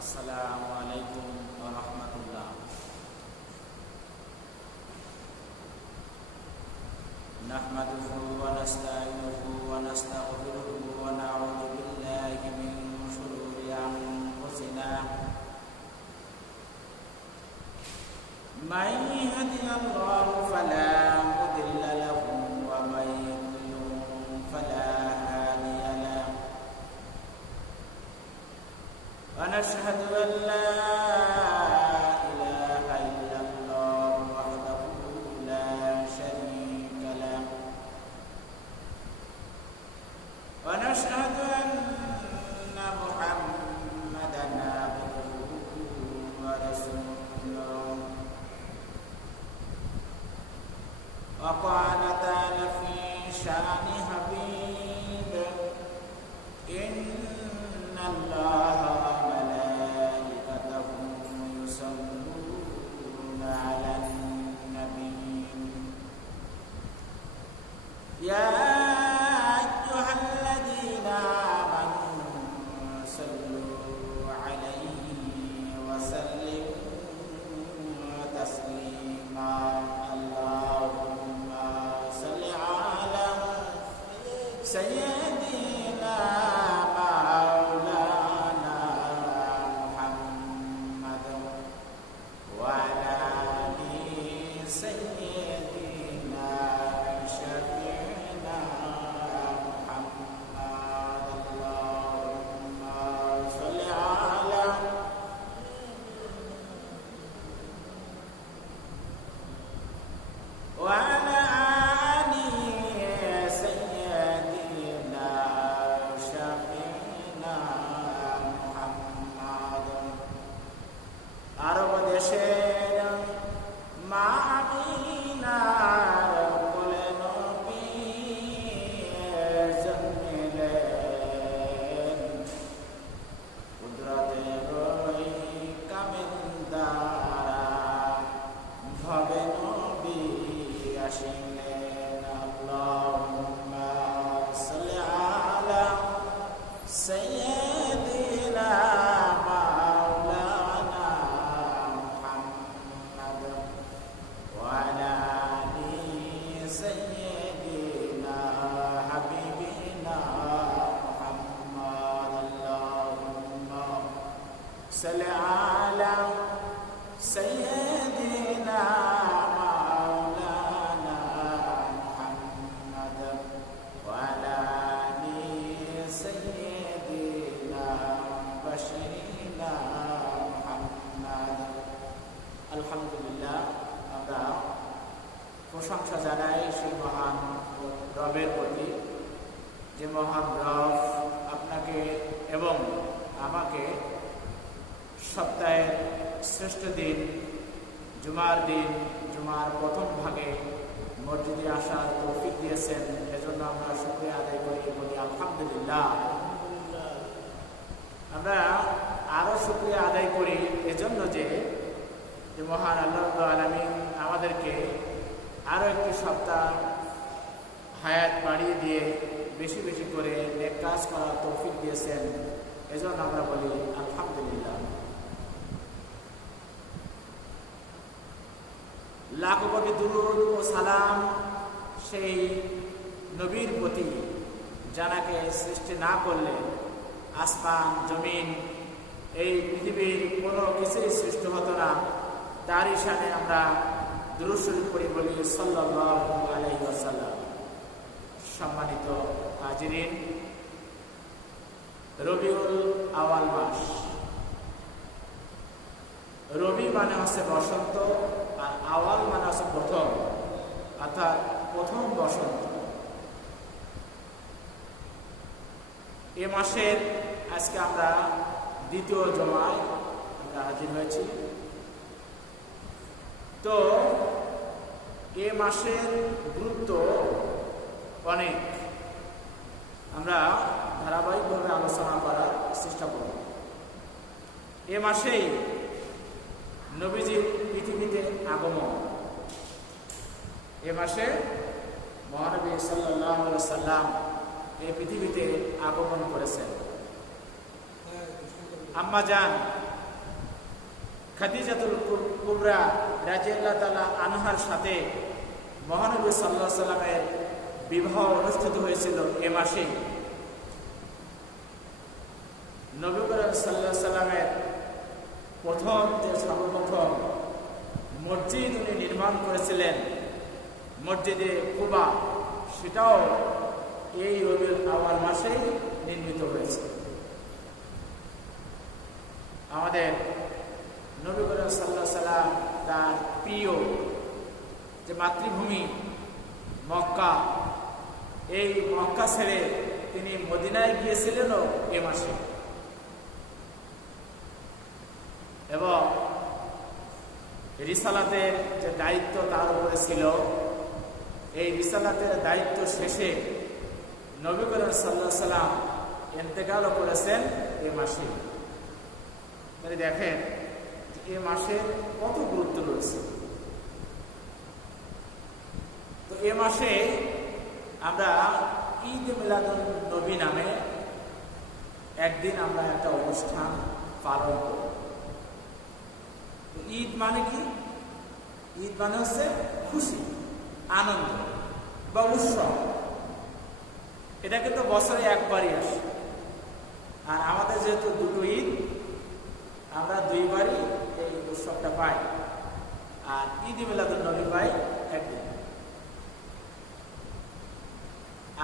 আসসালামু আলাইকুম ওয়া রাহমাতুল্লাহ। নাহমাদুহু ওয়া নাস্তাঈনুহু ওয়া নাস্তাগফিরুহু ওয়া নাউযু বিল্লাহি মিন শুরুরি আনফুসিনা। মান ইয়াহদিহিল্লাহু ফালা মুদিল্লা লাহু ওয়া মান yudlil ফালা হাদিয়া লাহু। ওয়া নাশহাদু আন লা ইলাহা ইল্লাল্লাহু ওয়াহদাহু লা শারীকা লাহু ওয়া নাশহাদু আন্না মুহাম্মাদান আবদুহু ওয়া রাসূলুহু। ওয়া ক্বালা তাআলা ফী শা'নি হাবিবিহি ইন্নাল্লাহা ওয়া মালাইকাতাহু ইউসাল্লুনা আলান নাবিয়্যি ইয়া আইয়ুহাল্লাযীনা আমানু সাল্লু আলাইহি ওয়া সাল্লিমু তাসলিমা। আল্লাহুম্মা সাল্লি আলা সাইয়্যিদিনা মাওলানা মুহাম্মাদ ওয়া আলা আলি সাইয়্যিদিনা শাফি'না মুহাম্মাদ। আল্লাহুম্মা সাল্লি আলা ওয়া আলা আলি সাইয়্যিদিনা শাফি'না মুহাম্মাদ। আরব দেশের মা আমিনার কোলে নবী জন্মিলেন। কুদরতের ওই কামের দ্বারা ভবে নবী আসিলেন। আল্লাহুম্মা সাল্লি আলা সাইয়্যিদিনা মাওলানা মুহাম্মাদ ওয়া আলা আলি সাইয়্যিদিনা হাবিবিনা মুহাম্মাদ। আল্লাহুম্মা সাল্লি আলা সাইয়্যিদিনা মাওলানা মুহাম্মাদ ওয়া আলা আলি সাইয়্যিদিনা বাশিরিনা মুহাম্মাদ। আলহামদুলিল্লাহ, আমরা প্রশংসা জানাই সেই মহান রবের প্রতি, যে মহান রব আপনাকে এবং আমাকে সপ্তাহের শ্রেষ্ঠ দিন জুমার দিন, জুমার প্রথম ভাগে মসজিদে আসার তৌফিক দিয়েছেন। এজন্য আমরা শুকরিয়া আদায় করি, বলি আলহামদুলিল্লাহ। আমরা আরো শুকরিয়া আদায় করি এজন্য যে মহান আল্লাহ রাব্বুল আলামিন আমাদেরকে আরো একটি সপ্তাহ হায়াত বাড়িয়ে দিয়ে বেশি বেশি করে নেক কাজ করার তৌফিক দিয়েছেন। এজন্য আমরা বলি আলহামদুলিল্লাহ। লাখ কোটি দুরূদ ও সালাম সেই নবীর প্রতি, যাকে সৃষ্টি না করলে আসমান জমিন এই পৃথিবীর কোনো কিছুই সৃষ্টি হতো না। তারই শানে আমরা দুরূদ শরীফ পড়ি, বলি সাল্লাল্লাহু আলাইহি ওয়াসাল্লাম। সম্মানিত হাজিরিন, রবিউল আওয়াল মাস। রবি মানে হচ্ছে বসন্ত, আর আওয়াল মানে হচ্ছে প্রথম, অর্থাৎ প্রথম বসন্ত। এ মাসের আজকে আমরা দ্বিতীয় জমায় আমরা হাজির হয়েছি। তো এ মাসের গুরুত্ব অনেক, আমরা ধারাবাহিকভাবে আলোচনা করার চেষ্টা করব। এ মাসেই নবীজির পৃথিবীতে আগমন। এ মাসে মহানবী সাল্লাল্লাহু আলাইহি ওয়াসাল্লাম এই পৃথিবীতে আগমন করেছেন। আম্মা জান খাদিজাতুল কুবরা রাদিয়াল্লাহু তাআলা আনহার সাথে মহানবী সাল্লাল্লাহু আলাইহি সাল্লামের বিবাহ অনুষ্ঠিত হয়েছিল এ মাসে। নবী করিম সাল্লাল্লাহু আলাইহি সাল্লামের সর্বপ্রথম মসজিদ উনি নির্মাণ করেছিলেন, মসজিদে কুবা, সেটাও এই রবিউল আউয়াল মাসেই নির্মিত হয়েছে। আমাদের নবী করিম সাল্লাল্লাহু আলাইহি সাল্লাম তার প্রিয় যে মাতৃভূমি মক্কা, এই মক্কা ছেড়ে তিনি মদিনায় গিয়েছিলেনও এ মাসে। এবং রিসালাতের যে দায়িত্ব তার উপরে ছিল, এই রিসালাতের দায়িত্ব শেষে নবী করিম সাল্লাল্লাহু আলাইহি সাল্লাম ইন্তেকালও করেছেন এ মাসে। তাহলে দেখেন এ মাসে কত গুরুত্ব রয়েছে। তো এ মাসে আমরা ঈদ মিলাদুন নবী নামে একদিন আমরা একটা অনুষ্ঠান পালন করি। ঈদ মানে কি? ঈদ মানে হচ্ছে খুশি, আনন্দ বা উৎসব। এটা কিন্তু বছরে একবারই আসে। আর আমাদের যেহেতু দুটো ঈদ, আমরা দুইবারই এই উৎসবটা পাই। আর ঈদ মিলাদুন নবী পাই একদিন।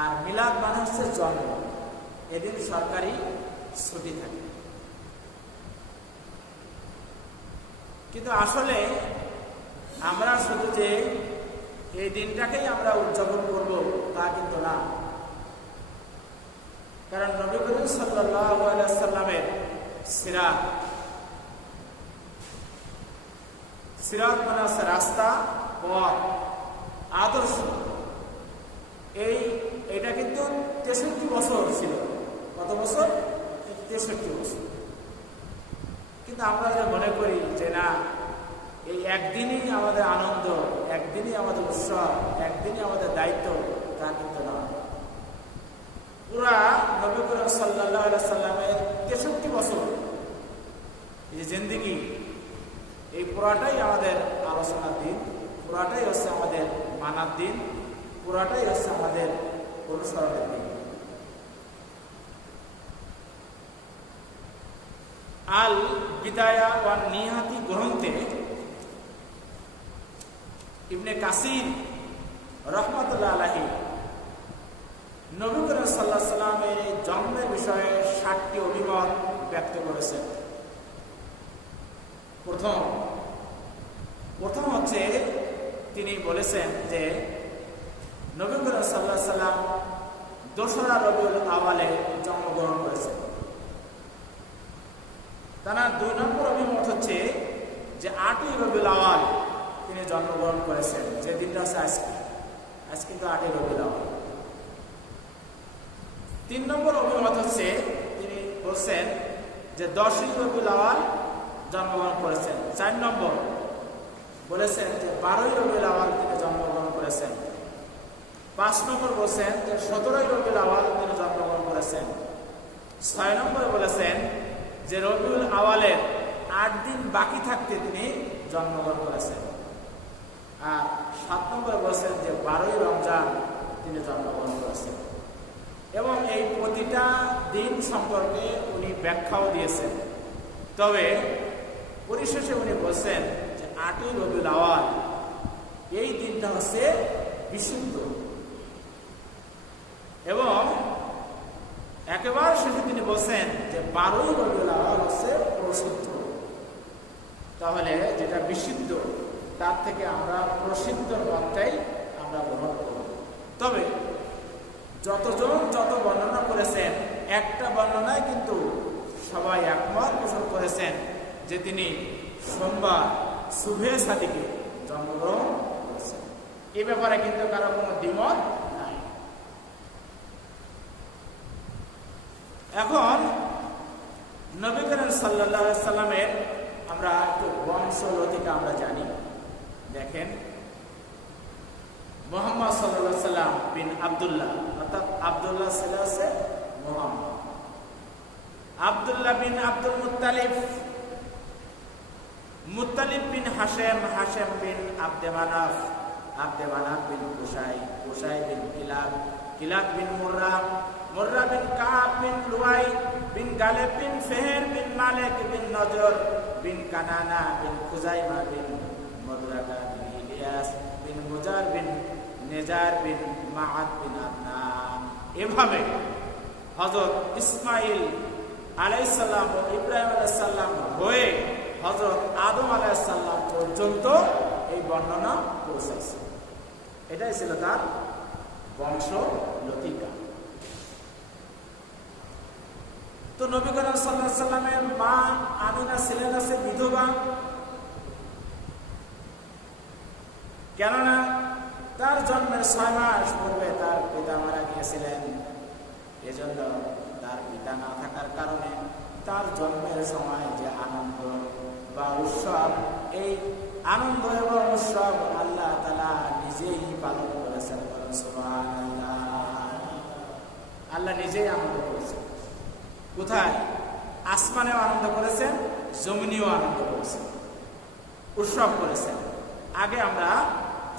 আর মিলাদ মানে হচ্ছে জন্ম, এদিন সরকারি ছুটি থাকে। কিন্তু আসলে আমরা শুধু যে এই দিনটাকেই আমরা উদযাপন করব তা কিন্তু না। কারণ নবী করিম সাল্লাল্লাহু আলাইহি সাল্লামের সিরাত মানে হচ্ছে রাস্তা, পথ, আদর্শ। এটা কিন্তু 63 বছর ছিল। কত বছর? 63 বছর। কিন্তু আমরা যে মনে করি যে না, এই একদিনই আমাদের আনন্দ, একদিনই আমাদের উৎসব, একদিনই আমাদের দায়িত্ব, তা কিন্তু না। পুরা নবী করিম সাল্লাল্লাহু আলাইহি সাল্লামের 63 বছর এই যে জিন্দেগি, এই পুরাটাই আমাদের আলোচনার দিন, পুরাটাই হচ্ছে আমাদের মানার দিন, পুরাটাই হচ্ছে আমাদের অনুসরণের দিন। আল বিদায়া ওয়ান নিহাতি গ্রন্থে ইবনে কাসির রহমাতুল্লাহ আলাইহি নবী করিম সাল্লাল্লাহু আলাইহি সাল্লামের জন্মের বিষয়ে 7টি অভিমত ব্যক্ত করেছেন। প্রথম হচ্ছে তিনি বলেছেন যে নবী করিম সাল্লাল্লাহু আলাইহি সাল্লাম 2রা রবিউল আউয়ালে জন্মগ্রহণ করেছেন। তার 2 নম্বর অভিমত হচ্ছে যে 8ই রবিউল আউয়াল তিনি জন্মগ্রহণ করেছেন, যে দিনটা হচ্ছে আজকে কিন্তু 8ই রবিউল আউয়াল। 3 নম্বর অভিমত হচ্ছে তিনি বলছেন যে 10ই রবিউল আউয়াল জন্মগ্রহণ করেছেন। 4 নম্বর বলেছেন যে 12ই রবিউল আউয়াল তিনি জন্মগ্রহণ করেছেন। 5 নম্বর বলছেন যে 17ই রবিউল আউয়াল তিনি জন্মগ্রহণ করেছেন। 6 নম্বরে বলেছেন যে রবিউল আউয়ালের 8 দিন বাকি থাকতে তিনি জন্মগ্রহণ করেছেন। আর 7 নম্বরে বলেছেন যে 12ই রমজান তিনি জন্মগ্রহণ করেছেন। এবং এই প্রতিটা দিন সম্পর্কে উনি ব্যাখ্যাও দিয়েছেন। তবে পরিশেষে উনি বলছেন যে 8ই রবিউল আউয়াল এই দিনটা হচ্ছে বিশুদ্ধ, এবং একেবারে শেষে তিনি বলছেন যে 12ই রবিউল আউয়াল হচ্ছে প্রসিদ্ধ। তাহলে যেটা বিশুদ্ধ তার থেকে আমরা প্রসিদ্ধ মতটাই আমরা গ্রহণ করব। তবে যতজন যত বর্ণনা করেছেন, একটা বর্ণনায় কিন্তু সবাই একমত পোষণ করেছেন যে তিনি সোমবার শুভে সাদিকে জন্মগ্রহণ করেছেন। এই ব্যাপারে কিন্তু কারো কোনো দ্বিমত নাই। এখন নবী করিম সাল্লাল্লাহু আলাইহি সাল্লামের আমরা একটু বংশগতিকে আমরা জানি। দেখেন, মুহাম্মদ সাল্লাল্লাহু আলাইহি সাল্লাম বিন আব্দুল্লাহ, অর্থাৎ আব্দুল্লাহ ছেলে আছে Muhammad. Abdullah bin Abdul Muttalib, Muttalib bin Hashim, Hashim bin Abd Manaf, Abd Manaf bin Qusai, Qusai bin Kilab, Kilab bin Murrah, Murrah bin Kab bin Luayy bin Ghalib bin Fihr bin Malik bin Nadr bin Kinanah bin Khuzaymah bin Mudrikah bin Ilyas bin Mudar bin Nizar bin Maad bin Adnan. এভাবে Hazrat Ismail আলাইহিস সালাম ও ইব্রাহিম আলাইহিস সালাম হয়ে হযরত আদম আলাইহিস সালাম পর্যন্ত এই বর্ণনা পৌঁছেছে। এটাই ছিল তার বংশ লতিকা। তো নবী করিম সাল্লাল্লাহু আলাইহি সাল্লামের মা আমিনা ছিলেন আছে বিধবা, কেননা তার জন্মের 6 মাস পূর্বে তার পিতা মারা গিয়েছিলেন। এজন্য তার পিতা না থাকার কারণে তার জন্মের সময় যে আনন্দ বা উৎসব, এই আনন্দ এবং উৎসব আল্লাহ তাআলা নিজেই পালন করেছেন। সুবহানাল্লাহ, আল্লাহ নিজেই আনন্দ করেছেন। কোথায়? আসমানেও আনন্দ করেছেন, জমিনেও আনন্দ করেছেন, উৎসব করেছেন। আগে আমরা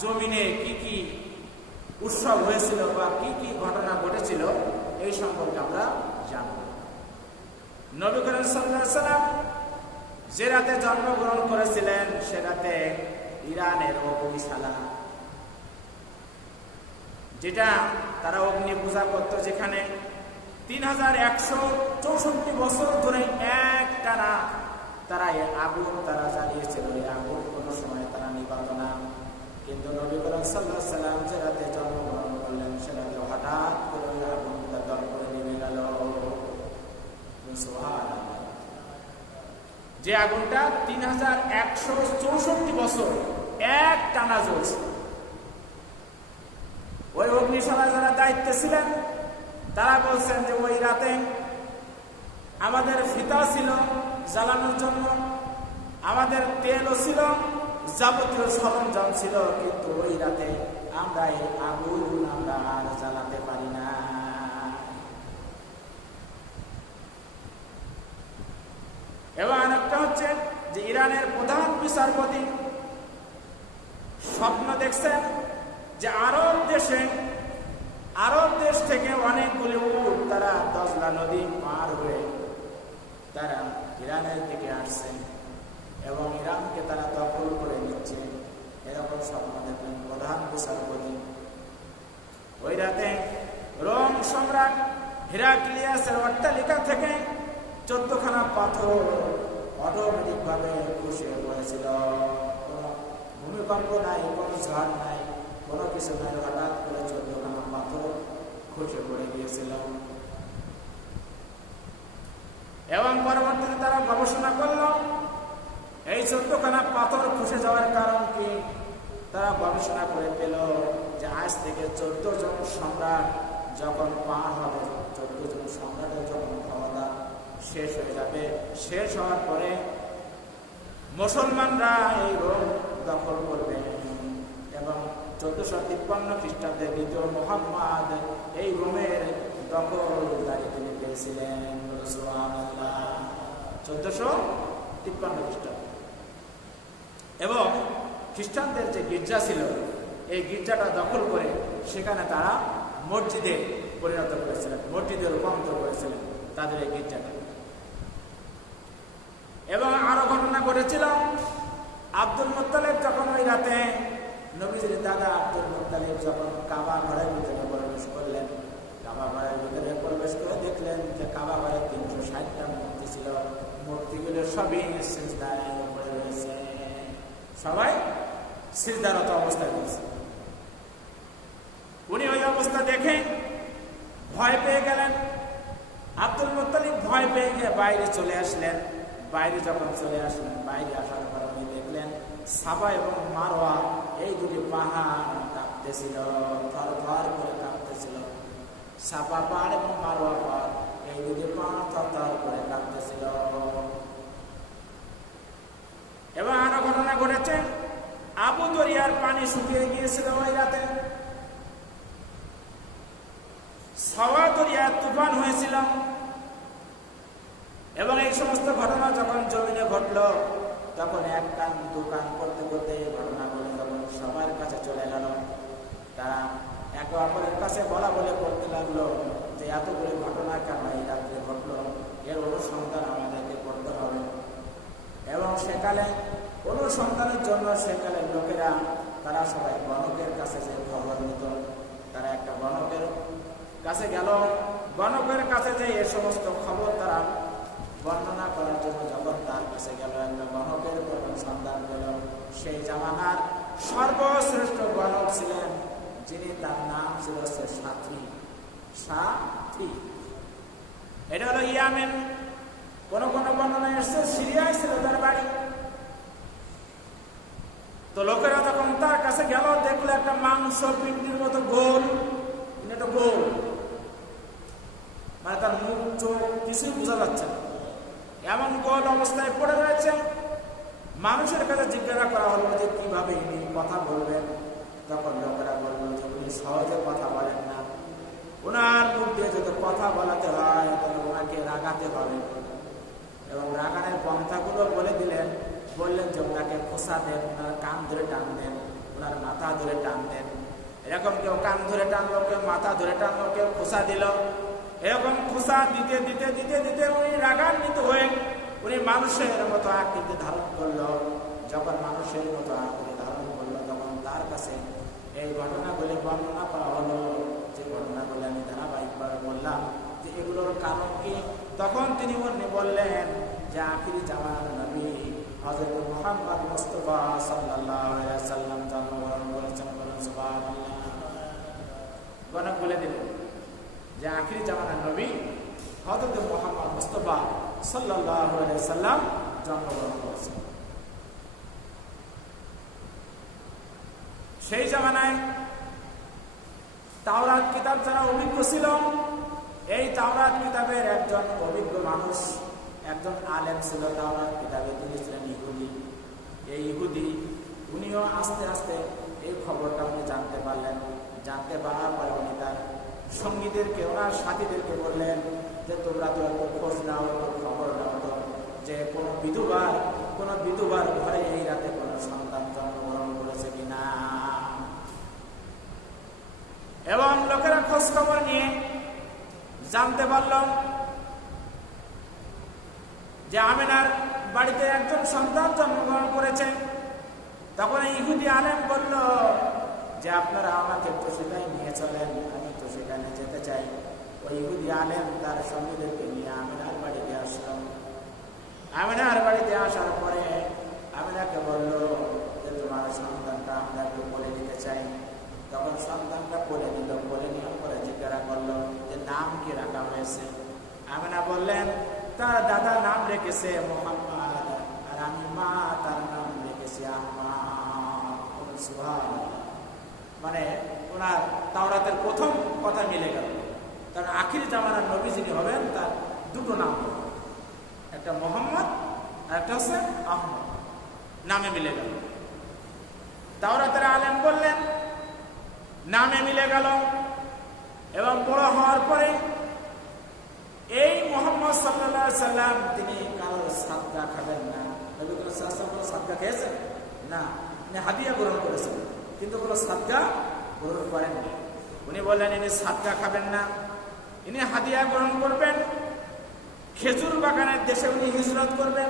জমিনে কি কি উৎসব হয়েছিল বা কি কি ঘটনা ঘটেছিল এই সম্পর্কে আমরা জানব। নবী করিম সাল্লাল্লাহু আলাইহি সাল্লাম যে রাতে জন্মগ্রহণ করেছিলেন সে রাতে ইরানের অগ্নিশালা, যেটা তারা অগ্নি পূজা করত, যেখানে 3164 বছর ধরে এক টানা তারা এই আগুন তারা জ্বালিয়েছিল। এই আগুন কোনো সময় তারা নিভাত না। কিন্তু নবী করিম সাল্লাল্লাহু আলাইহি সাল্লাম যে রাতে জন্মগ্রহণ করলেন সে রাতে হঠাৎ করে ওই আগুনটা দপ করে নিভে গেল। সুবহানাল্লাহ, যে আগুনটা 3164 বছর এক টানা জ্বলছে। ওই অগ্নিশালা যারা দায়িত্বে ছিলেন তারা বলছেন যে ওই রাতে আমাদের ফিতা ছিল জ্বালানোর জন্য, আমাদের তেলও ছিল, যাবতীয় সরঞ্জাম ছিল, কিন্তু ওই রাতে আমরা এই আগুন আমরা আর জ্বালাতে পারি না। এবং আরেকটা হচ্ছে যে ইরানের প্রধান বিচারপতি স্বপ্ন দেখছেন যে আরব দেশ থেকে অনেকগুলি উট তারা দজলা নদী পার হয়ে তারা ইরানের দিকে আসছে এবং ইরানকে তারা দখল করে নিচ্ছে, এরকম স্বপ্ন দেখলেন প্রধান বিচারপতি। ওই রাতে রোম সম্রাট হেরাক্লিয়াসের অট্টালিকা থেকে 14খানা পাথর অটোমেটিক ভাবে খসে পড়েছিল। কোনো ভূমিকম্প নাই, কোনো ঝড় নাই, কোনো কিছু নাই, হঠাৎ করে 14খানা পাথর খসে পড়ে গিয়েছিল। এবং পরবর্তীতে তারা গবেষণা করল এই 14খানা পাথর খসে যাওয়ার কারণ কি। তারা গবেষণা করে পেল যে আজ থেকে 14 জন সম্রাট যখন পার হবে, 14 জন সম্রাটের যখন ক্ষমতা শেষ হয়ে যাবে, শেষ হওয়ার পরে মুসলমানরা এই রোম দখল করবে এবং 1453 খ্রিস্টাব্দে দ্বিতীয় মুহাম্মদ এই রোমের দখলদারি তিনি পেয়েছিলেন। সুবহানাল্লাহ, 1453 খ্রিস্টাব্দে। এবং খ্রিস্টানদের যে গির্জা ছিল এই গির্জাটা দখল করে সেখানে তারা মসজিদে পরিণত করেছিলেন, মসজিদে রূপান্তর করেছিলেন তাদের এই গির্জাটা। এবং আরো ঘটনা ঘটেছিল, আব্দুল মুত্তালিব যখন ওই রাতে নবীজির দাদা আব্দুল মুত্তালিব যখন কাবা ঘরের ভিতরে প্রবেশ করলেন, কাবা ঘরের ভিতরে প্রবেশ করে দেখলেন যে কাবা ঘরে 360টা মূর্তি ছিল, মূর্তিগুলো সবই সিজদায় পড়ে রয়েছে, সবাই সিজদারত অবস্থায় রয়েছে। উনি ওই অবস্থা দেখে ভয় পেয়ে গেলেন। আব্দুল মুত্তালিব ভয় পেয়ে গিয়ে বাইরে চলে আসলেন। বাইরে যখন চলে আসলেন, বাইরে আসার পর উনি দেখলেন সাফা এবং মারওয়া এই দুটি পাহাড় কাঁপতেছিল, থরথর করে কাঁপতেছিল। সাফা পাহাড় এবং মারওয়া পাহাড় এই দুটি পাহাড় থরথর করে কাঁপতেছিল। এবং আরো ঘটনা ঘটেছে, আবু দরিয়ার পানি শুকিয়ে গিয়েছিল ওই রাতে। সাওয়া দরিয়ার তুফান হয়েছিল। এবং এই সমস্ত ঘটনা যখন জমিনে ঘটল তখন এক কান দু কান করতে করতে এই ঘটনাগুলো যখন সবার কাছে চলে গেল, তারা একে অপরের কাছে বলা বলে করতে লাগলো যে এতগুলো ঘটনা কেন এই রাত্রে ঘটলো, এর অনুসন্ধান আমাদেরকে করতে হবে। এবং সেকালে অনুসন্ধানের জন্য সেকালের লোকেরা তারা সবাই গণকের কাছে যে খবর নিত, তারা একটা গণকের কাছে গেল। গণকের কাছে যে এ সমস্ত খবর তারা বর্ণনা করার জন্য যখন তার কাছে গেল, একটা গণকের সন্ধান পেল। সেই জামানার সর্বশ্রেষ্ঠ গণক ছিলেন যিনি, তার নাম ছিল সাথী। এটা হলো ইয়ামেন। কোন কোন বর্ণনা এসছে সিরিয়ায় ছিল তার বাড়ি। তো লোকেরা যখন তার কাছে গেল, দেখলো একটা মাংস পিণ্ডির মতো গোল, এটা গোল, মানে তার মুখ চোখ কিছুই বোঝা যাচ্ছে না, এমন গোল অবস্থায় পড়ে রয়েছে। মানুষের কাছে জিজ্ঞাসা করা হলো যে কিভাবে ইনি কথা বলবেন। তখন লোকেরা বললো যে উনি সহজে কথা বলেন না, ওনার মুখ দিয়ে যদি কথা বলাতে হয় তাহলে ওনাকে রাগাতে হবে। এবং রাগানের পন্থাগুলো বলে দিলেন, বললেন যে ওনাকে খোসা দেন, ওনার কান ধরে টান দেন, ওনার মাথা ধরে টান দেন। এরকম কেউ কান ধরে টানলো, কেউ মাথা ধরে টানলো, কেউ খোসা দিল। এরকম খোসা দিতে দিতে দিতে দিতে উনি রাগান্বিত হয়ে উনি মানুষের মতো আকৃতি ধারণ করলো। যখন মানুষের মতো আকৃতি ধারণ করলো, তখন তার কাছে এই ঘটনাগুলি বর্ণনা করা হলো। যে ঘটনাগুলি আমি ধারাবাহিকভাবে বললাম যে এগুলোর কারণ কি, তখন তিনি বললেন যে আখিরি জামানার নবী হযরত মুহাম্মদ মুস্তাফা সাল্লাল্লাহু আলাইহি ওয়াসাল্লাম জন্মগ্রহণ করেছেন। বলেন সুবহানাল্লাহ। গণক বলে দিলেন যে আখিরি জামানার নবী হযরত মুহাম্মদ মুস্তাফা সাল্লাল্লাহু আলাইহি ওয়াসাল্লাম জন্মগ্রহণ করেছেন। সেই জামানায় তাওরাত কিতাব যারা অভিজ্ঞ ছিল, এই তাওরাত কিতাবের একজন অভিজ্ঞ মানুষ, একজন আলেম ছিল তাওরাত কিতাবে, তিনি ছিলেন ইহুদি। এই ইহুদি উনিও আস্তে আস্তে এই খবরটা উনি জানতে পারলেন। জানতে পারার পরে উনি তার সঙ্গীদেরকে, ওনার সাথীদেরকে বললেন যে তোমরা তো একটু খোঁজ নাও, একটু খবর নাও তো যে কোনো বিধবার ঘরে এই রাতে কোনো সন্তান জন্মগ্রহণ করেছে কিনা। এবং লোকেরা খোঁজ খবর নিয়ে জানতে পারল যে আমিনার বাড়িতে একজন সন্তান জন্মগ্রহণ করেছে। তখন ইহুদি আলেম বলল যে আপনারা আমাকে তো সেটাই নিয়ে চলেন, আমি তো সেখানে যেতে চাই। ওই ইহুদি আলেম তার সঙ্গীদেরকে নিয়ে আমিনার বাড়িতে আসলাম। আমিনার বাড়িতে আসার পরে আমিনাকে বলল যে তোমার সন্তানটা আমরা একটু বলে দিতে চাই। তখন সন্তানটা বলে নিল। বলে নেওয়ার পরে জিজ্ঞাসা করলো যে নাম কি রাখা হয়েছে। আমিনা বললেন তার দাদা নাম রেখেছে মুহাম্মদ, আর আমি মা তার নাম রেখেছি আহমদ। সুবহানাল্লাহ। মানে ওনার তাওরাতের প্রথম কথা মিলে গেল। কারণ আখিরি জামানার নবী যিনি হবেন তার দুটো নাম, একটা মোহাম্মদ আর একটা হচ্ছে আহমদ, নামে মিলে গেল। তাওরাতের আলেম বললেন নামে মিলে গেল। এবং বড় হওয়ার পরে এই মুহাম্মদ সাল্লাল্লাহু আলাইহি সাল্লাম তিনি কারোর সাদকা খাবেন না। নবী সাল্লাল্লাহু আলাইহি ওয়াসাল্লাম সাদকা খেয়েছেন না, তিনি হাদিয়া গ্রহণ করেছেন, কিন্তু কোনো সাদকা গ্রহণ করেননি। উনি বললেন ইনি সাদকা খাবেন না, ইনি হাদিয়া গ্রহণ করবেন। খেজুর বাগানের দেশে উনি হিজরত করবেন।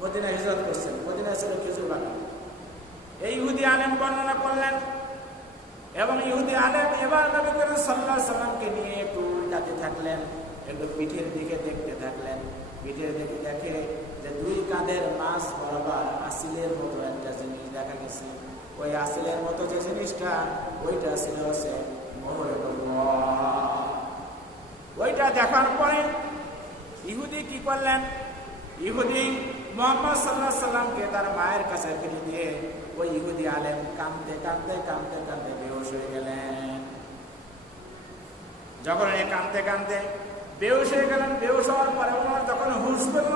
মদিনা হিজরত করছেন, মদিনা ছিল খেজুর বাগান। এই ইহুদি আলেম বর্ণনা করলেন। এবং ইহুদি আলেম এবার নবী করিম সাল্লাল্লাহু আলাইহি সাল্লামকে নিয়ে একটু উল্টাতে থাকলেন, একটু পিঠের দিকে দেখতে থাকলেন। পিঠের দিকে দেখে যে দুই কাঁধের মাছ বরাবর আসিলের মতো একটা জিনিস দেখা গেছে। ওই আসিলের মতো যে জিনিসটা, ওইটা ছিল হচ্ছে মোহরে। ওইটা দেখার পরে ইহুদি কি করলেন, ইহুদি মুহাম্মদ সাল্লাল্লাহু আলাইহি সাল্লামকে তার মায়ের কাছে ফিরে দিয়ে ওই ইহুদি আলেম কাঁদতে কাঁদতে কাঁদতে কাঁদতে বেহুশ হয়ে গেলেন। যখন কাঁদতে কাঁদতে বেহুশ হয়ে গেলেন, বেহুশ হওয়ার পরে ওনার যখন হুশ পেল,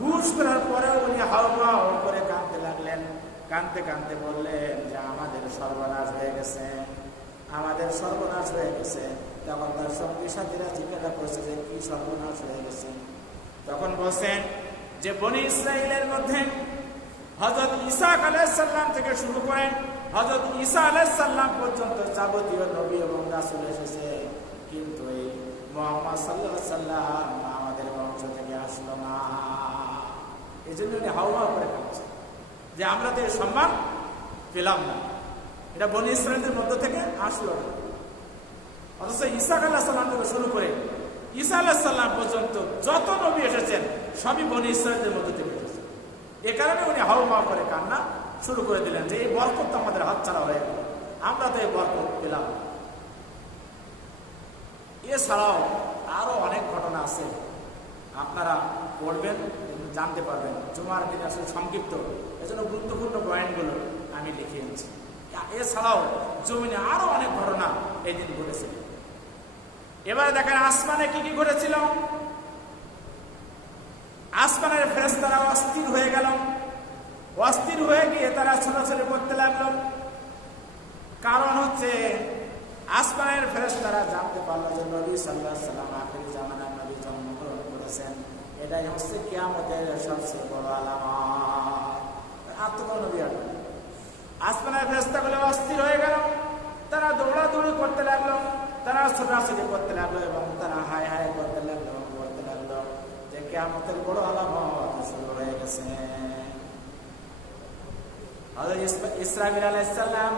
হুশ করার পরে উনি হাওয়া করে কাঁদতে লাগলেন। কাঁদতে কাঁদতে বললেন যে আমাদের সর্বনাশ হয়ে গেছে, আমাদের সর্বনাশ হয়ে গেছে। তখন তার সঙ্গী সাথীরা জিজ্ঞাসা করছে যে কি সর্বনাশ হয়ে গেছে। তখন বলছেন যে বনি ইসরাইলের মধ্যে হযরত ঈসা আলাইহিস সালাম থেকে শুরু করে হযরত ঈসা আলাইহিস সালাম পর্যন্ত যাবতীয় নবী এবং রাসূল এসেছে, কিন্তু এই মুহাম্মদ সাল্লাল্লাহু আলাইহি সাল্লাম আমাদের বংশ থেকে আসলো না। এই জন্য উনি হাওয়া করে কাঁদছে যে আমরা তো এই সম্মান পেলাম না, এটা বনী ইসরাইলের মধ্য থেকে আসলো না। অথচ ঈসা আলাইহিস সালাম থেকে শুরু করে ঈসা আলাইহিস সালাম পর্যন্ত যত নবী এসেছেন সবই বনী ইসরাইলের মধ্য থেকে এসেছে। এ কারণে উনি হাওয়া করে কান্না শুরু করে দিলেন যে এই বরকত তো আমাদের হাতছাড়া হয়ে গেল, আমরা তো এই বরকত পেলাম। এছাড়াও আরো অনেক ঘটনা আছে, আপনারা পড়বেন জানতে পারবেন। জুমার দিন আসলে সংক্ষিপ্ত, এজন্য গুরুত্বপূর্ণ পয়েন্টগুলো আমি লিখে এনেছি। এছাড়াও জমিনে আরো অনেক ঘটনা এই দিন ঘটেছে। এবারে দেখেন আসমানে কি কি ঘটেছিল। আসমানের ফেরেশতারা অস্থির হয়ে গেল, অস্থির হয়ে গিয়ে তারা ছোটাছুটি করতে লাগলো। কারণ হচ্ছে আসমানের ফেরেশতারা জানতে পারলো যে নবী সাল্লাল্লাহু আলাইহি সাল্লাম আখির জামানার নবী জন্মগ্রহণ করেছেন। এটাই হচ্ছে কিয়ামতের সবচেয়ে বড় আলামত। আত্মকর নবী আসমানের ফেরেশতাগুলো অস্থির হয়ে গেল, তারা দৌড়াদৌড়ি করতে লাগলো, তারা ছোটাছুটি করতে লাগলো এবং তারা হায় হায় করতে লাগলো, বলতে লাগলো যে কিয়ামতের বড় আলামত শুরু হয়ে গেছে। হযরত ইসরাঈল আলাইহিস সালাম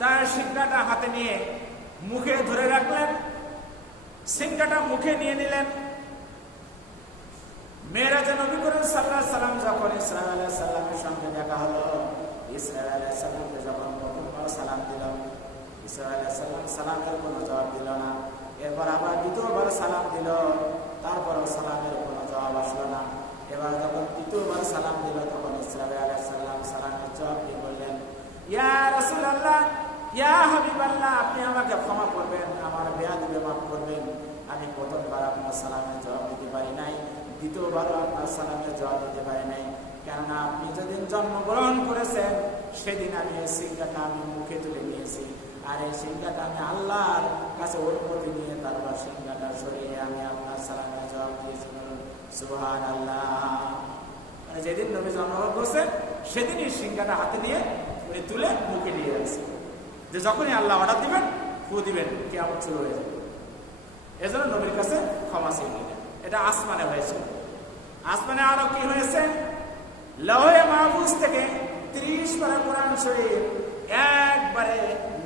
তার সিংহাটা হাতে নিয়ে মুখে ধরে রাখলেন, সিংহাটা মুখে নিয়ে নিলেন। মেরাজে নবী করিম সাল্লাল্লাহু আলাইহি সাল্লাম যখন ইসরাঈল আলাইহিস সালামের সঙ্গে দেখা হলো, ইসরাঈল আলাইহিস সালামকে যখন প্রথমবার সালাম দিল, ইসরাঈল আলাইহিস সালাম সালামের কোনো জবাব দিল না। এরপর আবার দ্বিতীয়বার সালাম দিল, তারপরও সালামের কোনো জবাব আসলো না। এবার যখন তৃতীয়বার সালাম দিল, তখন ইসরাঈল আলাইহিস সালাম সালামের জবাব দিয়ে বললেন, ইয়া রাসূলুল্লাহ, ইয়া হাবিবাল্লাহ, আপনি আমাকে ক্ষমা করবেন, আমার বেয়াদবি মাফ করবেন। আমি প্রথমবার আপনার সালামের জবাব দিতে পারি নাই, দ্বিতীয়বারও আপনার সালামের জবাব দিতে পারি নাই, কেননা আপনি যেদিন জন্মগ্রহণ করেছেন সেদিন আমি এই সিংহাটা আমি মুখে তুলে নিয়েছি, আর এই সিংহাটা আমি আল্লাহর কাছে অনুমতি নিয়ে তারপর সিংহাটা সরিয়ে আমি আপনার সালামের জবাব দিয়েছি। সুবহানাল্লাহ। মানে যেদিন নবী জন্মগ্রহণ করছেন সেদিনই সিংহাটা হাতে নিয়ে উনি তুলে মুখে নিয়ে যাচ্ছে, যে যখনই আল্লাহ অর্ডার দিবেন ফু দিবেন কিয়ামত শুরু হয়ে যাবে। এজন্য নবীর কাছে ক্ষমা চেয়ে নিলেন। এটা আসমানে হয়েছে। আসমানে আরো কি হয়েছে, লৌহে মাহফুজ থেকে 30 পারা কোরআন শরীফ একবারে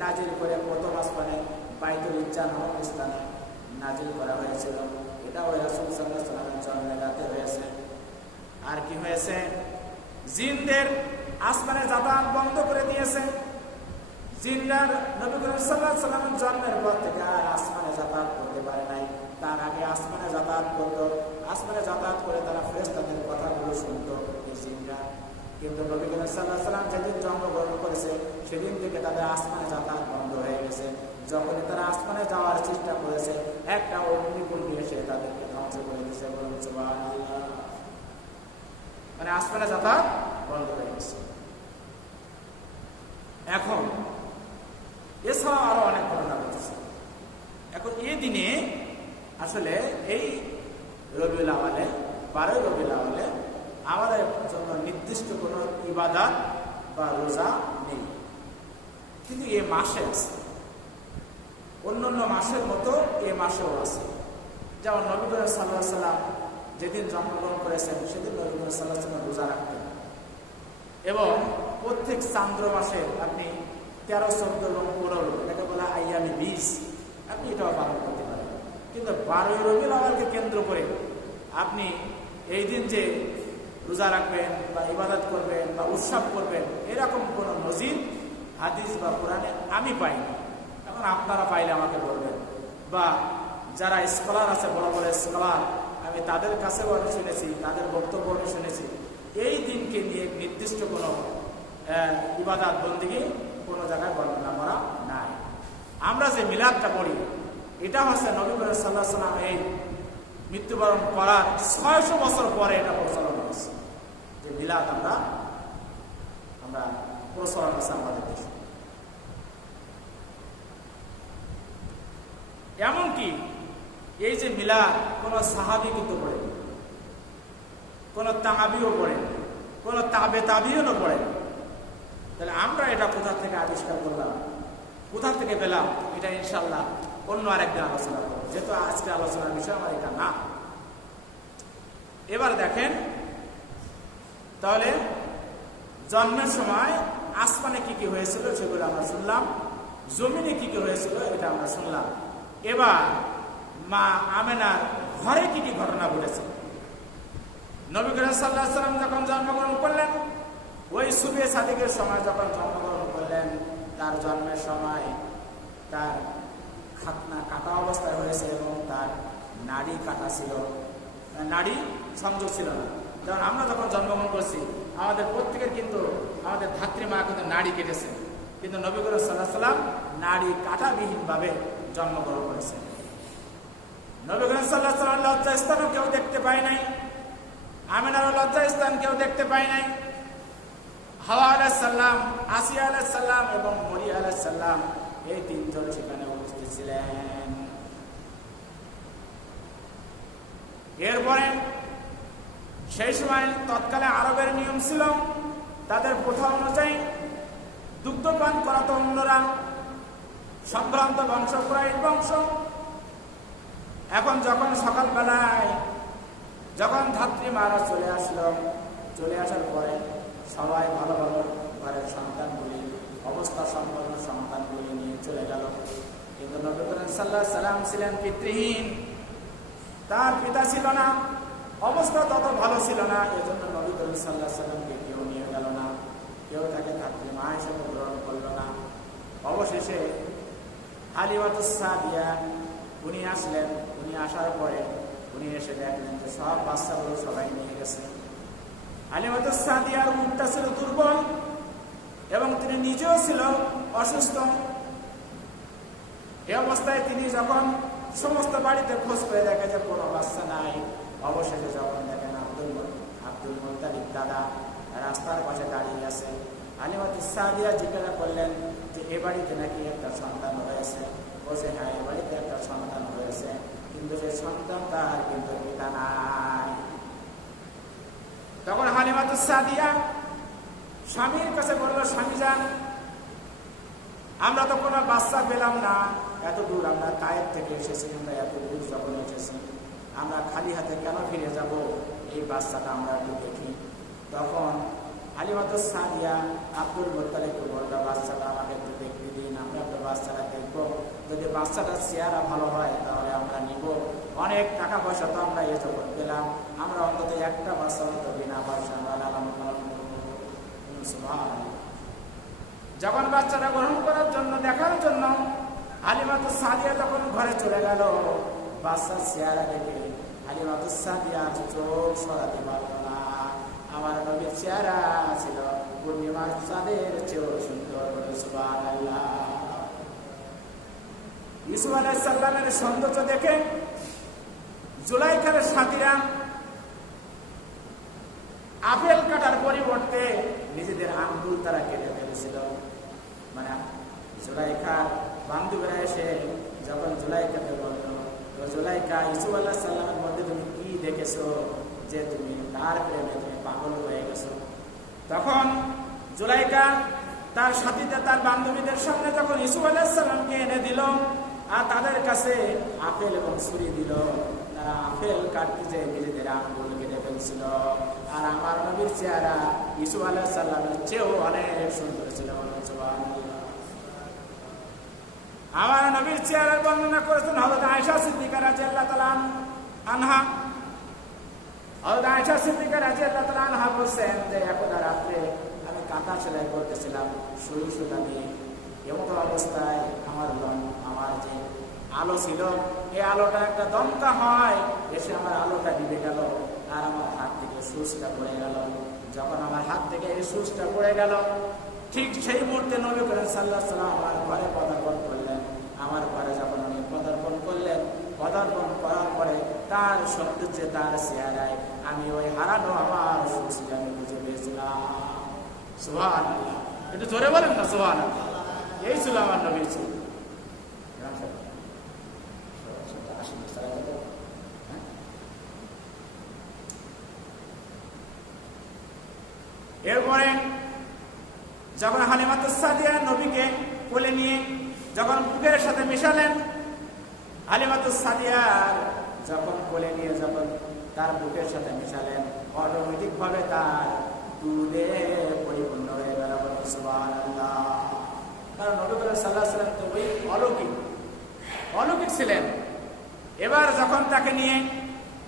নাজিল করে প্রথম আসমানে বাইতুল ইজ্জা নামক স্থানে নাজিল করা হয়েছিল। এটা ওই রাসূল সাল্লাল্লাহু আলাইহি ওয়াসাল্লামের জন্মের রাতে হয়েছে। আর কি হয়েছে, জিনদের আসমানে যাতায়াত বন্ধ করে দিয়েছে। জিনরা নবী করিম সাল্লাল্লাহু আলাইহি ওয়াসাল্লামের জন্মের পর থেকে আর আসমানে যাতায়াত করতে পারে নাই। তার আগে আসমানে যাতায়াত করতো, আসমানে যাতায়াত করে তারা ফেরেশতাদের কথাগুলো শুনতো এই জিনরা। কিন্তু নবী করিম সাল্লাল্লাহু আলাইহি ওয়াসাল্লাম যেদিন জন্মগ্রহণ করেছে সেদিন থেকে তাদের আসমানে যাতায়াত বন্ধ হয়ে গেছে। যখনই তারা আসমানে যাওয়ার চেষ্টা করেছে, একটা অগ্নিকুণ্ড এসে তাদেরকে ধ্বংস করে দিয়েছে। বলুন সুবহানাল্লাহ। মানে আসমানে যাতায়াত বন্ধ হয়ে গেছে। এখন এছাড়া আরো অনেক ঘটনা ঘটেছে। এখন এই দিনে আসলে এই রবিউল আওয়ালে 12 রবিউল আওয়ালে আমাদের জন্য নির্দিষ্ট কোনো ইবাদত বা রোজা নেই, কিন্তু এই মাসে অন্যান্য মাসের মতো এই মাসেও আছে। যেমন নবী করিম সাল্লাল্লাহু আলাইহি ওয়াসাল্লাম যেদিন জন্মগ্রহণ করেছেন সেদিন নবী করিম সাল্লাল্লাহু আলাইহি ওয়াসাল্লাম রোজা রাখতেন, এবং প্রত্যেক চান্দ্র মাসে আপনি 13, 14 এবং 15 এটাকে বলা আইয়ামে 20, আপনি এটাও পালন করতে পারেন। কিন্তু 12 রবিউল আওয়ালকে কেন্দ্র করে আপনি এই দিন যে রোজা রাখবেন বা ইবাদত করবেন বা উৎসব করবেন, এরকম কোনো নজির হাদিস বা কোরআনে আমি পাইনি। এখন আপনারা পাইলে আমাকে বলবেন, বা যারা স্কলার আছে, বড় বড় স্কলার, আমি তাদের কাছেও আমি শুনেছি, তাদের বক্তব্য আমি শুনেছি, এই দিনকে নিয়ে নির্দিষ্ট কোনো ইবাদত বন্দেগী কোনো জায়গায় বর্ণনা করা নাই। আমরা যে মিলাদটা পড়ি, এটা হচ্ছে নবী করিম সাল্লাল্লাহু আলাইহি ওয়াসাল্লাম এই মৃত্যুবরণ করার 600 বছর পরে এটা প্রচলন হয়েছে, যে মিলাদ আমরা প্রচলন আছে আমাদের দেশে। এমনকি এই যে মিলাদ কোন সাহাবী কিন্তু পড়েন, কোন তাহাবীও পড়েন, কোনো তাবিয়নও পড়ে না। তাহলে আমরা এটা কোথা থেকে আবিষ্কার করলাম, কোথা থেকে পেলাম, এটা ইনশাল্লাহ অন্য আরেকদিন আলোচনা করব, যেহেতু আজকে আলোচনার বিষয় আমার এটা না। এবার দেখেন তাহলে জন্মের সময় আসমানে কি কি হয়েছিল সেগুলো আমরা শুনলাম, জমিনে কি কি হয়েছিল এটা আমরা শুনলাম। এবার মা আমেনার ঘরে কি কি ঘটনা ঘটেছে। নবী করিম সাল্লাল্লাহু আলাইহি ওয়াসাল্লাম যখন জন্মগ্রহণ করলেন, ওই সুবে সাদিকের সময় যখন জন্মগ্রহণ করলেন, তার জন্মের সময় তার খাতনা কাটা অবস্থায় হয়েছে এবং তার নাড়ি কাটা ছিল, নাড়ি সংযোগ ছিল না। যেমন আমরা যখন জন্মগ্রহণ করছি আমাদের প্রত্যেকের কিন্তু আমাদের ধাত্রী মা কিন্তু নাড়ি কেটেছে, কিন্তু নবী করিম সাল্লাল্লাহু আলাইহি ওয়াসাল্লাম নাড়ি কাটাবিহীনভাবে জন্মগ্রহণ করেছেন। নবী করিম সাল্লাল্লাহু আলাইহি ওয়াসাল্লাম লজ্জা স্থানও কেউ দেখতে পায় নাই, আমেনার লজ্জা স্থান কেউ দেখতে পায় নাই। হাওয়া আলাইহিস সালাম, আসিয়া আলাইহিস সালাম এবং মরিয়া আলাইহিস সালাম এই তিনজন সেখানে উপস্থিত ছিলেন। এরপরে সেই সময় তৎকালে আরবের নিয়ম ছিল, তাদের প্রথা অনুযায়ী দুগ্ধপান করাতো অন্যরা, সম্ভ্রান্ত বংশ কুরাইশ বংশ। এখন যখন সকালবেলায় যখন ধাত্রী মারা চলে আসলো, চলে আসার পরে সবাই ভালো ভালো ঘরের সন্তানগুলি, অবস্থা সম্পন্ন সন্তানগুলি নিয়ে চলে গেল। কিন্তু নবী করিম সাল্লাল্লাহু আলাইহি ওয়াসাল্লাম ছিলেন পিতৃহীন, তার পিতা ছিল না, অবস্থা তত ভালো ছিল না। এজন্য নবী করিম সাল্লাল্লাহু আলাইহি ওয়াসাল্লামকে কেউ নিয়ে গেল না, কেউ তাকে ধাত্রী মা হিসেবে গ্রহণ করল না। অবশেষে হালিমাতুস সাদিয়া উনি আসলেন। উনি আসার পরে উনি এসে দেখলেন যে সব বাচ্চাগুলো সবাই নিয়ে গেছে। হালিমাতুস সাদিয়ার মুখটা ছিল দুর্বল এবং তিনি নিজেও ছিল অসুস্থ। এই অবস্থায় তিনি যখন সমস্ত বাড়িতে খোঁজ করে দেখে যে কোনো বাচ্চা নাই, অবশেষে যখন দেখেন আব্দুল মুত্তালিব দাদা রাস্তার পাশে দাঁড়িয়ে আছে, হালিমাতুস সাদিয়া জিজ্ঞাসা করলেন যে এ বাড়িতে নাকি একটা সন্তান হয়েছে। বলছে হ্যাঁ, এ বাড়িতে একটা সন্তান হয়েছে, কিন্তু সেই সন্তান তার কিন্তু পিতা নাই। তখন হালিমাতুস সাদিয়া স্বামীর কাছে বলল, স্বামী যান, আমরা তো কোনো বাচ্চা পেলাম না, এত দূর আমরা তায়েফ থেকে এসেছি, আমরা এত দূর যখন এসেছি আমরা খালি হাতে কেন ফিরে যাব, এই বাচ্চাটা আমরা একটু দেখি। তখন হালিমাতুস সাদিয়া আব্দুল মুত্তালিবকে বলল, বাচ্চাটা আমাকে একটু দেখতে দিন, আমরা একটু বাচ্চাটা দেখবো, যদি বাচ্চাটার চেহারা ভালো হয় তাহলে আমরা নিব, অনেক টাকা পয়সা তো আমরা এ জগৎ পেলাম, আমরা অন্তত একটা বাচ্চা মতো বিনা পয়সা আমরা লালন পালন করবো। যখন বাচ্চাটা গ্রহণ করার জন্য দেখার জন্য হালিমাতুস সাদিয়া যখন ঘরে চলে গেল, বাচ্চার চেহারা দেখে হালিমাতুস সাদিয়া চোখ সরাতে পারল না। আমার নবীর চেহারা ছিল পূর্ণিমার চাঁদের চেয়েও সুন্দর। সুবহানাল্লাহ। ইউসুফ আলাইহিস সালামের সৌন্দর্য দেখে জুলাইখার সাথীরা আপেল কাটার পরিবর্তে নিজেদের আঙ্গুল তারা কেটে ফেলেছিল। মানে জুলাইখার বান্ধবীরা এসে যখন জুলাইখাকে বলল, তো জুলাইখা, ইউসুফ আলাইহিস সালামের মধ্যে তুমি কি দেখেছো যে তুমি তার প্রেমে তুমি পাগল হয়ে গেছো? তখন জুলাইখা তার সাথীদের, তার বান্ধবীদের সামনে যখন ইউসুফ আলাইহিস সালামকে এনে দিল আর তাদের কাছে আপেল এবং ছুরি দিল, তারা আপেল কাটতে যেয়ে নিজেদের আঙ্গুল কেটে ফেলছিল। আর আমার নবীর চেহারা ইউসুফ আলাইহিস সালামের চেয়েও অনেক সুন্দর ছিল। আমার নবীর চেহারার বর্ণনা করেছেন হযরত আয়েশা সিদ্দিকা রাদিয়াল্লাহু তাআলা আনহা। হযরত আয়েশা সিদ্দিকা রাদিয়াল্লাহু তাআলা আনহা বলেন যে একদা রাতে আমি কাঁথা সেলাই করতেছিলাম সুই সুতা দিয়ে, এমন অবস্থায় আমার যে আলো ছিল, এই আলোটা একটা দমকা হয় এসে আমার আলোটা নিভে গেল আর আমার হাত থেকে সুচটা পড়ে গেল। যখন আমার হাত থেকে এই সুচটা পড়ে গেল, ঠিক সেই মুহূর্তে নবী করিম সাল্লাল্লাহু আলাইহি ওয়াসাল্লাম আমার ঘরে পদার্পণ করলেন। আমার ঘরে যখন উনি পদার্পণ করলেন, পদার্পণ করার পরে তার সৌন্দর্যে, তার চেহারায় আমি ওই হারানো আমার সুচটা আমি খুঁজে পেয়েছিলাম। সুবহানাল্লাহ। একটু জোরে বলেন না সুবহানাল্লাহ। এই ছিল আমার নবীর ছিল। এরপরে যখন হালিমাতুস সাদিয়া নবীকে কোলে নিয়ে যখন বুকের সাথে মিশালেন, হালিমাতুস সাদিয়া যখন কোলে নিয়ে যখন তার বুকের সাথে মিশালেন, অটোমেটিক ভাবে তার দুধে পরিপূর্ণ হয়ে গেল। সুবহানাল্লাহ। কারণ নবী করিম সাল্লাল্লাহু আলাইহি ওয়াসাল্লাম তো ওই অলৌকিক ছিলেন। এবার যখন তাকে নিয়ে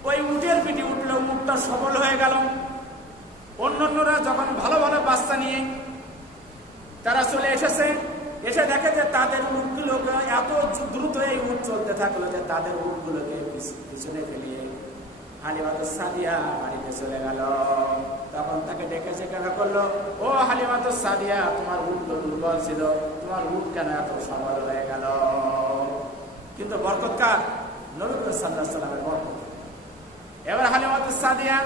ওই উটের পিঠে উঠলো, মুখটা সবল হয়ে গেল। অন্যান্যরা যখন ভালো ভালো বাচ্চা নিয়ে তারা চলে এসেছে, এসে দেখে যে তাদের উটগুলোকে এত দ্রুত এই উট চলতে থাকলো যে তাদের উটগুলোকে পিছনে ফেলিয়ে হালিমাতুস সাদিয়া বাড়িতে চলে গেল। তখন তাকে ডেকে জিজ্ঞাসা করলো, ও হালিমাতুস সাদিয়া, তোমার উট তো দুর্বল ছিল, তোমার উট কেন এত সবল হয়ে গেল? কিন্তু বরকত কার? নবী করিম সাল্লাল্লাহু আলাইহি ওয়াসাল্লামের বরকত। এবার হালিমাতুস সাদিয়া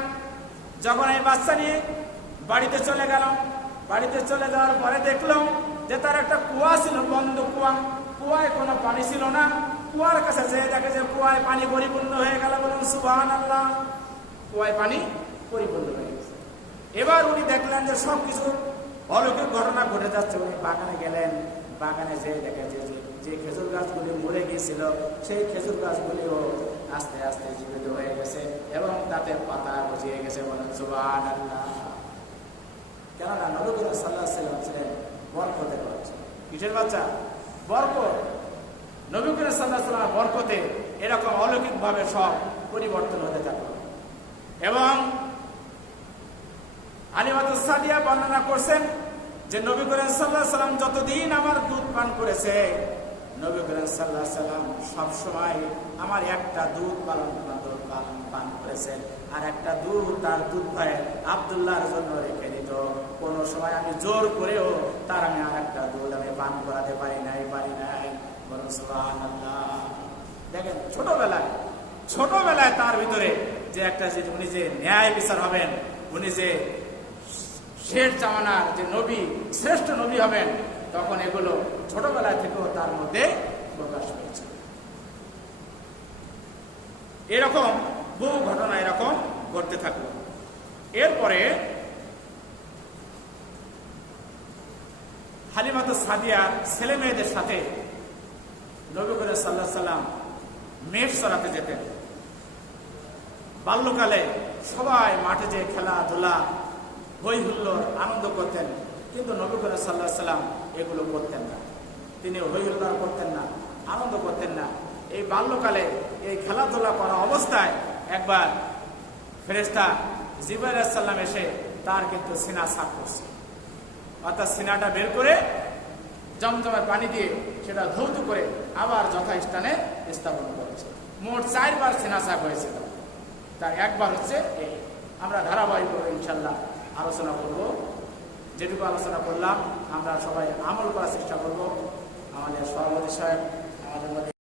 যখন এই বাচ্চা নিয়ে বাড়িতে চলে গেল, বাড়িতে চলে যাওয়ার পরে দেখলাম যে তার একটা কুয়া ছিল, বন্ধ কুয়া, কুয়ায় কোনো পানি ছিল না। কুয়ার কাছে যেয়ে দেখে যে কুয়ায় পানি পরিপূর্ণ হয়ে গেল। বলুন সুবহানাল্লাহ। কুয়ায় পানি পরিপূর্ণ হয়ে গেছে। এবার উনি দেখলেন যে সবকিছু অলৌকিক ঘটনা ঘটে যাচ্ছে। উনি বাগানে গেলেন, বাগানে যেয়ে দেখে যে খেজুর গাছগুলি মরে গিয়েছিল সেই খেজুর গাছগুলিও আস্তে আস্তে জীবিত হয়ে গেছে এবং তাতে পাতা গজিয়ে গেছে। বলেন সুবহানাল্লাহ। কেননা নবী করিম সাল্লাল্লাহু আলাইহি ওয়াসাল্লাম ছিলেন বরকতের বাচ্চা। কিসের বাচ্চা? বরকত। নবী করিম সাল্লাল্লাহু আলাইহি ওয়াসাল্লাম বরকতে এরকম অলৌকিক ভাবে সব পরিবর্তন হতে থাকলো। এবং হালিমাতুস সাদিয়া বর্ণনা করছেন যে নবী করিম সাল্লাল্লাহু আলাইহি ওয়াসাল্লাম যতদিন আমার দুধ পান করেছে, নবী করিম সাল্লাল্লাহু আলাইহি ওয়াসাল্লাম সবসময় আমার একটা দুধ পান করেছেন, আর একটা দুধ তার দুধ ভাই আব্দুল্লাহর জন্য রেখে দিত। কোনো সময় আমি জোর করেও তার আমি আর একটা দুধ আমি পান করাতে পারি নাই। বলুন সুবহানাল্লাহ। দেখেন ছোটবেলায় তার ভিতরে যে একটা যে উনি যে ন্যায় বিচার হবেন, উনি যে শেষ জামানার যে নবী, শ্রেষ্ঠ নবী হবেন, তখন এগুলো ছোটবেলায় থেকেও তার মধ্যে প্রকাশ পেয়েছে। এরকম বহু ঘটনা এরকম ঘটতে থাকলো। এরপরে হালিমাতুস সাদিয়ার ছেলে মেয়েদের সাথে নবী করিম সাল্লাল্লাহু আলাইহি ওয়াসাল্লাম মেষ চড়াতে যেতেন। বাল্যকালে সবাই মাঠে যে খেলাধুলা হই হুল্লোড় আনন্দ করতেন, কিন্তু নবী করিম সাল্লাল্লাহু আলাইহি ওয়াসাল্লাম এগুলো করতেন না। তিনি হই হুল্লোড় করতেন না, আনন্দ করতেন না। এই বাল্যকালে এই খেলাধুলা করা অবস্থায় একবার ফেরেশতা জিবরাইল আলাইহিস সালাম এসে তার কিন্তু সিনা সাফ করছে, অর্থাৎ সিনাটা বের করে জমজমের পানি দিয়ে সেটা ধৌত করে আবার যথাস্থানে স্থাপন করেছে। মোট 4 বার সিনা সাফ হয়েছে। তার একবার হচ্ছে এই। আমরা ধারাবাহিকভাবে ইনশাল্লাহ আলোচনা করব। যেটুকু আলোচনা করলাম আমরা সবাই আমল করার চেষ্টা করব। আমাদের সভাপতি সাহেব আমাদের মধ্যে